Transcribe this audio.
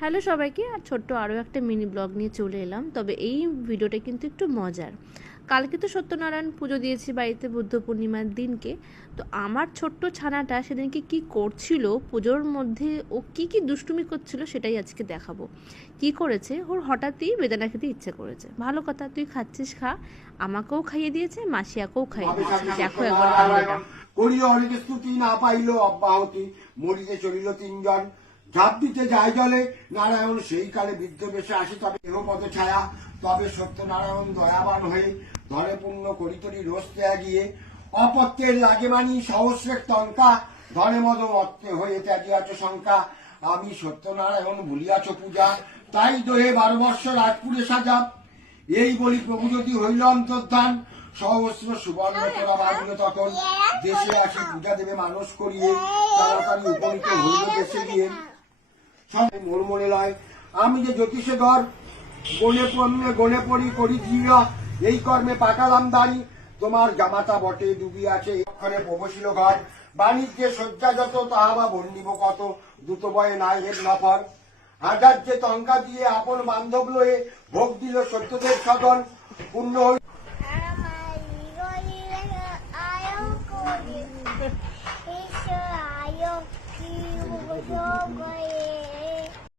Hello সবাইকে, আর ছোট্ট আরও একটা মিনি ব্লগ নিয়ে চলে এলাম। তবে এই ভিডিওটা কিন্তু একটু মজার। কালকে তো সত্যনারায়ণ পুজো দিয়েছি বাড়িতে বুদ্ধ পূর্ণিমার দিনকে। তো আমার ছোট্ট ছানাটা সেদিনকে কি করছিল পুজোর মধ্যে, ও কি কি দুষ্টুমি করছিল সেটাই আজকে দেখাবো। কি করেছে, ওর হঠাৎই বেদানা খেতে ইচ্ছে করেছে। ভালো কথা, তুই খাচ্ছিস খা। আমাকেও খাইয়ে দিয়েছে, মাসিয়াকেও খাইয়ে দিয়েছে। দেখো একবার কাণ্ডটা। করিও অনেক স্তুতি না পাইল অব্যাহতি, মরিতে চলিল তিনজন। ঝাঁপ দিতে যায় জলে নারায়ণ, সেই কালে বৃদ্ধ বেশে আসে তবে এহ পদ ছায়া। তবে সত্যনারায়ণ দয়াবান হয়ে ধরে পূর্ণ করিতরি রোস্তে গিয়ে। অপত্যের লাগে মানি সহস্রের টঙ্কা, ধরে মদ মত্তে হয়ে ত্যাগিয়াছ শঙ্কা। আমি সত্যনারায়ণ ভুলিয়াছ পূজা, তাই দোহে 12 বর্ষ রাজপুরে সাজা। এই বলি প্রভু যদি হইল অন্তর্ধান, সহস্র সুবর্ণ তোরা বাজল তখন। দেশে আসি পূজা দেবে মানুষ করিয়ে, তাড়াতাড়ি উপনীত হইল দেশে গিয়ে। সবাই মোর মনে লয় আমি যে জ্যোতিষে ধর, গনে পড়ি করি ধীরা। এই কর্মে পাকালাম দাঁড়ি, তোমার জামাতা বটে ডুবি আছে এক্ষণে প্রবশিল ঘর। বাণিজ্যে শয্যা যত তাহা বা বর্ণিব কত, দ্রুত বয়ে নাই এর নফর। হাজার যে টঙ্কা দিয়ে আপন বান্ধব লয়ে ভোগ দিল সত্যদের সদন। পূর্ণ